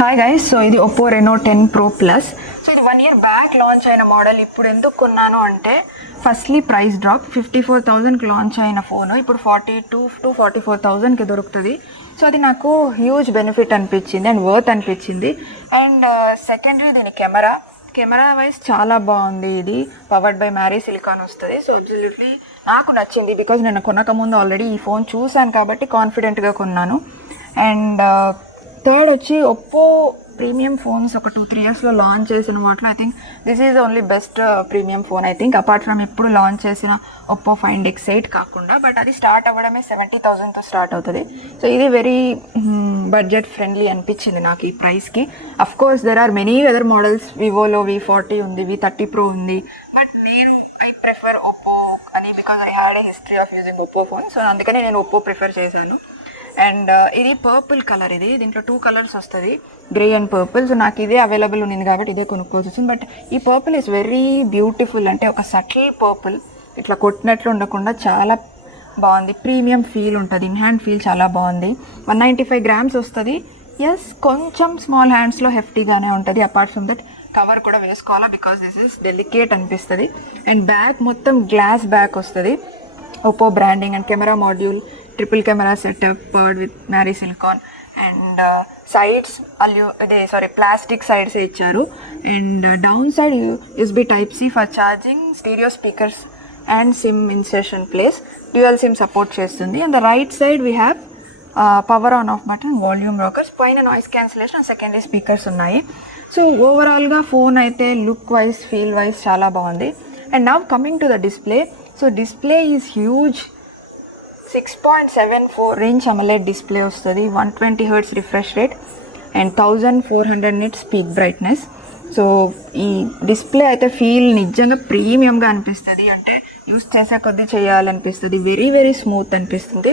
Hi guys, so ఇది Oppo Reno 10 Pro Plus. So ఇది 1 year back launch అయిన model. ఇప్పుడు ఎందుకు కొన్నాను అంటే, ఫస్ట్లీ ప్రైస్ డ్రాప్. 54,000కి లాంచ్ అయిన ఫోన్ ఇప్పుడు 42 to 44,000కి దొరుకుతుంది. సో అది నాకు హ్యూజ్ బెనిఫిట్ అనిపించింది అండ్ వర్త్ అనిపించింది. అండ్ సెకండరీ దీని కెమెరా వైజ్ చాలా బాగుంది. ఇది పవర్డ్ బై మ్యారీ సిలికాన్ వస్తుంది. సో అబ్సల్యూట్లీ నాకు నచ్చింది, బికాజ్ నేను కొనకముందు ఆల్రెడీ ఈ ఫోన్ చూశాను కాబట్టి కాన్ఫిడెంట్గా కొన్నాను. అండ్ థర్డ్ వచ్చి ఒప్పో ప్రీమియం ఫోన్స్ ఒక 2-3 yearsలో లాంచ్ చేసిన వాటిలో I think this is only best premium phone. I think apart from ఇప్పుడు లాంచ్ చేసిన ఒప్పో Find X8 కాకుండా, బట్ అది స్టార్ట్ అవ్వడమే 70,000తో స్టార్ట్ అవుతుంది. సో ఇది వెరీ బడ్జెట్ ఫ్రెండ్లీ అనిపించింది నాకు ఈ ప్రైస్కి. Of course there are many other models. వివోలో V40 ఉంది, V30 Pro ఉంది, బట్ నేను ఐ ప్రిఫర్ ఒప్పో అని, because I had a history of using Oppo phone. So అందుకని నేను ఒప్పో ప్రిఫర్ చేశాను. అండ్ ఇది పర్పుల్ కలర్. ఇది దీంట్లో 2 colors వస్తుంది, గ్రే అండ్ పర్పుల్. సో నాకు ఇదే అవైలబుల్ ఉంది కాబట్టి ఇదే కొనుక్కోవచ్చు వచ్చింది. బట్ ఈ పర్పుల్ ఈజ్ వెరీ బ్యూటిఫుల్. అంటే ఒక సటిల్ పర్పుల్, ఇట్లా కొట్టినట్లు ఉండకుండా చాలా బాగుంది. ప్రీమియం ఫీల్ ఉంటుంది, ఇన్ హ్యాండ్ ఫీల్ చాలా బాగుంది. 195 grams వస్తుంది. ఎస్, కొంచెం స్మాల్ హ్యాండ్స్లో హెఫ్టీగానే ఉంటుంది. అపార్ట్ ఫ్రమ్ దట్ కవర్ కూడా వేసుకోవాలా, బికాస్ దిస్ ఇస్ డెలికేట్ అనిపిస్తుంది. అండ్ బ్యాక్ మొత్తం గ్లాస్ బ్యాక్ వస్తుంది. Oppo branding and camera module, triple camera setup paired with marry silicon. And sides plastic sides ఇచ్చారు. And down side USB Type-C for charging, stereo speakers and sim insertion place. Dual sim support చేస్తుంది. And the right side we have power on off button, volume rockers, పైన noise cancellation, secondary speakers ఉన్నాయి. So ఓవరాల్గా phone అయితే look wise, feel wise చాలా బాగుంది. And now coming to the display. So display is huge. 6.74 inch AMOLED display వస్తుంది, 120 Hz refresh rate and 1400 nits peak brightness. So ఈ display అయితే feel నిజంగా ప్రీమియంగా అనిపిస్తుంది. అంటే యూస్ చేసే కొద్దీ చేయాలనిపిస్తుంది. వెరీ వెరీ స్మూత్ అనిపిస్తుంది.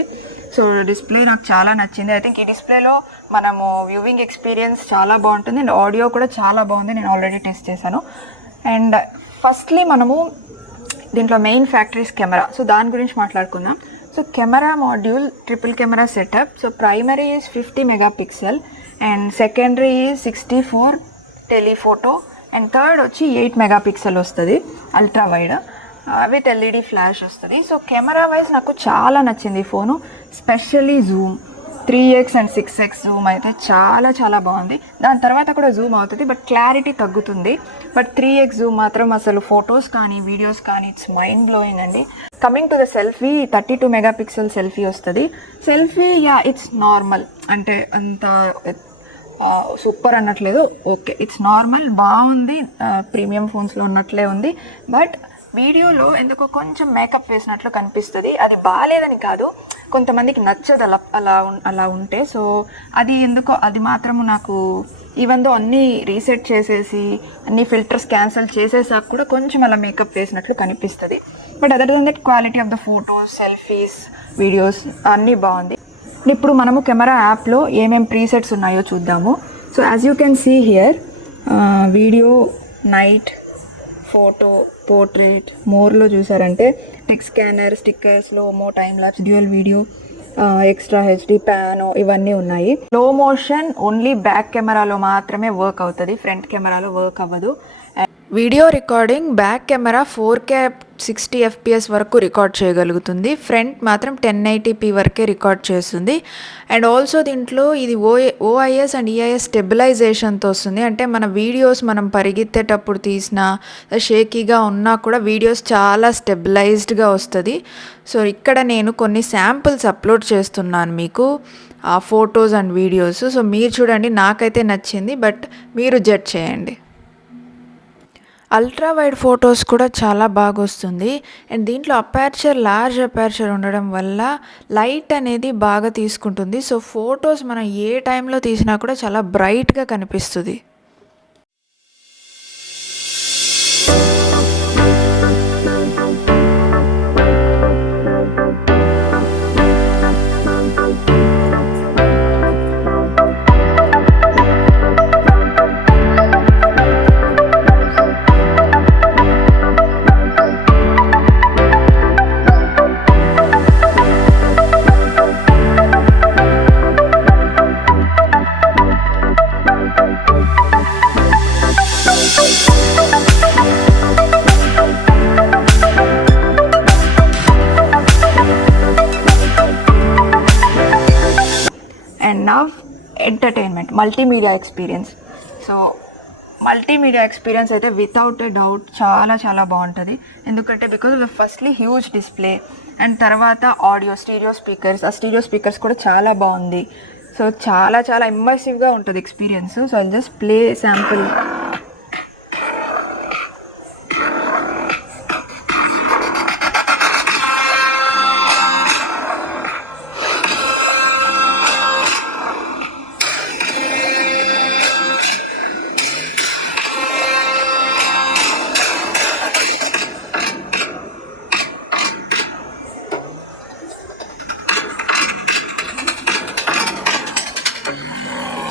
సో డిస్ప్లే నాకు చాలా నచ్చింది. ఐ థింక్ ఈ డిస్ప్లేలో మనము వ్యూవింగ్ ఎక్స్పీరియన్స్ చాలా బాగుంటుంది అండ్ ఆడియో కూడా చాలా బాగుంది. నేను ఆల్రెడీ టెస్ట్ చేశాను. అండ్ ఫస్ట్లీ మనము దీంట్లో మెయిన్ ఫ్యాక్టరీస్ కెమెరా, సో దాని గురించి మాట్లాడుకుందాం. So camera module triple camera setup. So primary is 50 megapixel and secondary is 64 telephoto and third వచ్చి 8 megapixel వస్తుంది ultra wide with LED flash వస్తుంది. సో కెమెరా వైజ్ నాకు చాలా నచ్చింది ఈ phone. Specially Zoom 3x and 6x Zoom అయితే చాలా చాలా బాగుంది. దాని తర్వాత కూడా జూమ్ అవుతుంది, బట్ క్లారిటీ తగ్గుతుంది. బట్ 3x జూమ్ మాత్రం అసలు ఫొటోస్ కానీ వీడియోస్ కానీ ఇట్స్ మైండ్ బ్లోయింగ్ అండి. Coming to the selfie, 32 megapixel selfie వస్తుంది. సెల్ఫీ ఇట్స్ నార్మల్, అంటే అంత సూపర్ అనట్లేదు, ఓకే ఇట్స్ నార్మల్, బాగుంది. ప్రీమియం ఫోన్స్లో ఉన్నట్లే ఉంది. బట్ వీడియోలో ఎందుకో కొంచెం మేకప్ వేసినట్లు కనిపిస్తుంది. అది బాగాలేదని కాదు, కొంతమందికి నచ్చదు అలా ఉంటే. సో అది ఎందుకో, అది మాత్రము నాకు ఈవెన్ దో అన్నీ రీసెట్ చేసేసి అన్ని ఫిల్టర్స్ క్యాన్సిల్ చేసేసాక కూడా కొంచెం అలా మేకప్ వేసినట్లు కనిపిస్తుంది. But other than that quality of the photos, selfies, videos అన్నీ బాగుంది. ఇప్పుడు మనము కెమెరా యాప్లో ఏమేమి ప్రీసెట్స్ ఉన్నాయో చూద్దాము. So as you can see here, video, night, photo, portrait, మోర్లో చూసారంటే text scanner, stickers, slomo, time lapse, dual video, extra HD, pano ఇవన్నీ ఉన్నాయి. స్లో మోషన్ ఓన్లీ బ్యాక్ కెమెరాలో మాత్రమే వర్క్ అవుతుంది, ఫ్రంట్ కెమెరాలో వర్క్ అవ్వదు. Video recording back camera 4K 60 FPS వరకు రికార్డ్ చేయగలుగుతుంది. ఫ్రంట్ మాత్రం 1080p వరకే రికార్డ్ చేస్తుంది. అండ్ ఆల్సో దీంట్లో ఇది OIS అండ్ EIS స్టెబిలైజేషన్తో వస్తుంది. అంటే మన వీడియోస్ మనం పరిగెత్తేటప్పుడు తీసినా, షేకీగా ఉన్నా కూడా వీడియోస్ చాలా స్టెబిలైజ్డ్గా వస్తుంది. సో ఇక్కడ నేను కొన్ని శాంపిల్స్ అప్లోడ్ చేస్తున్నాను మీకు, ఆ ఫొటోస్ అండ్ వీడియోస్. సో మీరు చూడండి, నాకైతే నచ్చింది, బట్ మీరు జడ్జ్ చేయండి. అల్ట్రా వైడ్ ఫొటోస్ కూడా చాలా బాగా వస్తుంది. అండ్ దీంట్లో లార్జ్ అపర్చర్ ఉండడం వల్ల లైట్ అనేది బాగా తీసుకుంటుంది. సో ఫొటోస్ మనం ఏ టైంలో తీసినా కూడా చాలా బ్రైట్గా కనిపిస్తుంది. Entertainment, multimedia experience. So multimedia experience అయితే వితౌట్ ఎ డౌట్ చాలా చాలా బాగుంటుంది. ఎందుకంటే because of the firstly huge display and తర్వాత ఆడియో స్టీరియో స్పీకర్స్, ఆ స్టీరియో స్పీకర్స్ కూడా చాలా బాగుంది. సో చాలా చాలా ఇమ్మర్సివ్గా ఉంటుంది experience. So I just play sample.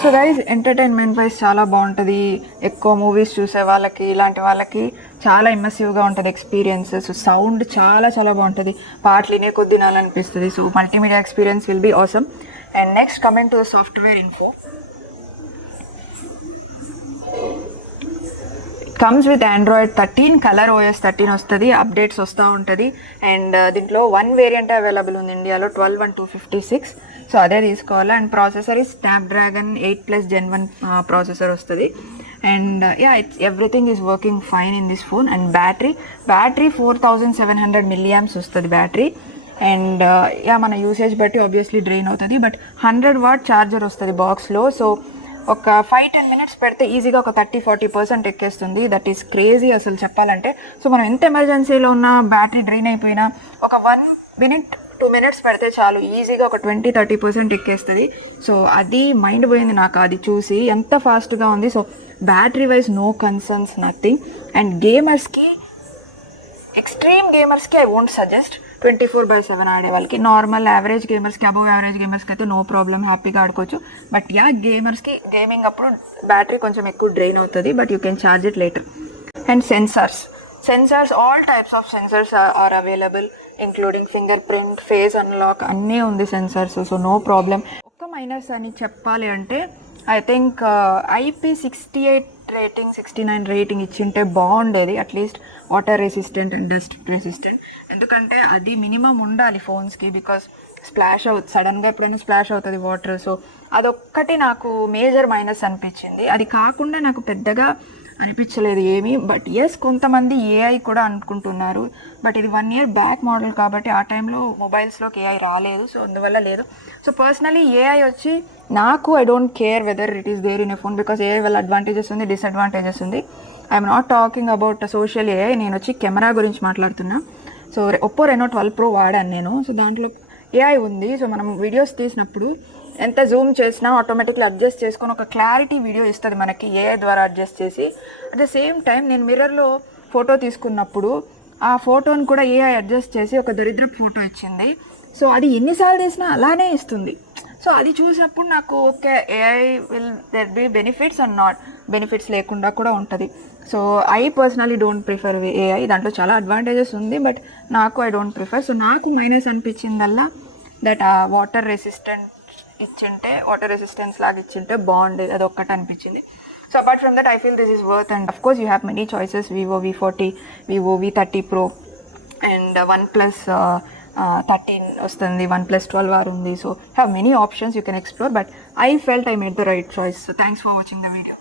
So guys entertainment wise చాలా బాగుంటుంది. ఎక్కువ మూవీస్ చూసే వాళ్ళకి, ఇలాంటి వాళ్ళకి చాలా ఇమ్మర్సివ్గా ఉంటుంది ఎక్స్పీరియన్స్. సో సౌండ్ చాలా చాలా బాగుంటుంది, పాటలు వినే కొద్ది వినాలనిపిస్తుంది. So multimedia experience will be awesome. And next coming to software info, comes with Android 13, colour OS 13 వస్తుంది, అప్డేట్స్ వస్తూ ఉంటుంది. అండ్ దీంట్లో 1 వేరియంట్ అవైలబుల్ ఉంది ఇండియాలో, 12/1/256. సో అదే తీసుకోవాలి. అండ్ ప్రాసెసర్ ఈ స్నాప్డ్రాగన్ 8+ Gen 1 ప్రాసెసర్ వస్తుంది. And everything is working fine in this phone. And battery 4700 mAh వస్తుంది బ్యాటరీ. అండ్ మన యూసేజ్ బట్టి ఆబ్వియస్లీ డ్రైన్ అవుతుంది, బట్ 100 watt ఛార్జర్ వస్తుంది బాక్స్లో. సో ఒక 5-10 minutes పెడితే ఈజీగా ఒక 30-40% ఎక్కేస్తుంది. దట్ ఈస్ క్రేజీ అసలు చెప్పాలంటే. సో మనం ఎంత ఎమర్జెన్సీలో ఉన్న, బ్యాటరీ డ్రైన్ అయిపోయినా ఒక 1-2 minutes పెడితే చాలు, ఈజీగా ఒక 20-30% ఎక్కేస్తుంది. సో అది మైండ్ పోయింది నాకు అది చూసి, ఎంత ఫాస్ట్గా ఉంది. So battery wise no concerns, nothing. And గేమర్స్కి, ఎక్స్ట్రీమ్ గేమర్స్కి ఐ వోంట్ సజెస్ట్. 24/7 ఆడే వాళ్ళకి, నార్మల్ యావరేజ్ గేమర్స్కి, అబోవ్ యావరేజ్ గేమర్స్కి అయితే నో ప్రాబ్లం, హ్యాపీగా ఆడుకోవచ్చు. బట్ గేమర్స్కి గేమింగ్ అప్పుడు బ్యాటరీ కొంచెం ఎక్కువ డ్రైన్ అవుతుంది, but you can charge it later. And sensors all types of sensors are available, including fingerprint, face unlock అన్నీ ఉంది సెన్సార్స్. So no problem. ఒక్క మైనస్ అని చెప్పాలి అంటే I think IP68 rating, 69 rating ఇచ్చింటే బాగుండేది. At least water resistant and dust resistant, ఎందుకంటే అది మినిమం ఉండాలి ఫోన్స్కి. బికాస్ స్ప్లాష్ అవుతుంది, సడన్గా ఎప్పుడైనా స్ప్లాష్ అవుతుంది వాటర్. సో అదొక్కటి నాకు మేజర్ మైనస్ అనిపించింది. అది కాకుండా నాకు పెద్దగా అనిపించలేదు ఏమీ. బట్ కొంతమంది AI కూడా అనుకుంటున్నారు, బట్ ఇది 1 year బ్యాక్ మోడల్ కాబట్టి ఆ టైంలో మొబైల్స్లోకి AI రాలేదు. సో అందువల్ల లేదు. సో పర్సనలీ AI వచ్చి నాకు I don't care whether it is there in a phone, because AI వల్ల అడ్వాంటేజెస్ ఉంది, డిసడ్వాంటేజెస్ ఉంది. I'm not talking about social AI, నేను వచ్చి కెమెరా గురించి మాట్లాడుతున్నా. సో Oppo Reno 12 Pro వాడాను నేను. సో దాంట్లో AI ఉంది. సో మనం వీడియోస్ తీసినప్పుడు ఎంత జూమ్ చేసినా ఆటోమేటిక్లీ అడ్జస్ట్ చేసుకొని ఒక క్లారిటీ వీడియో ఇస్తుంది మనకి, AI ద్వారా అడ్జస్ట్ చేసి. అట్ ద సేమ్ టైం నేను మిర్రర్లో ఫోటో తీసుకున్నప్పుడు ఆ ఫోటోని కూడా AI అడ్జస్ట్ చేసి ఒక దరిద్రపు ఫోటో ఇచ్చింది. సో అది ఎన్నిసార్లు తీసినా అలానే ఇస్తుంది. సో అది చూసినప్పుడు నాకు okay, AI will there be benefits and not benefits లేకుండా కూడా ఉంటుంది. So I personally don't prefer AI. దాంట్లో చాలా అడ్వాంటేజెస్ ఉంది, బట్ నాకు ఐ డోంట్ ప్రిఫర్. సో నాకు మైనస్ అనిపించిందల్లా దట్ ఆ వాటర్ రెసిస్టెన్స్ లాగా ఇచ్చింటే బాగుండేది, అది ఒక్కటి అనిపించింది. So apart from that I feel this is worth. And of course you have many choices, Vivo V40, Vivo V30 Pro and OnePlus 13 వస్తుంది, OnePlus 12R ఉంది. So have many options you can explore, but I felt I made the right choice. So thanks for watching the video.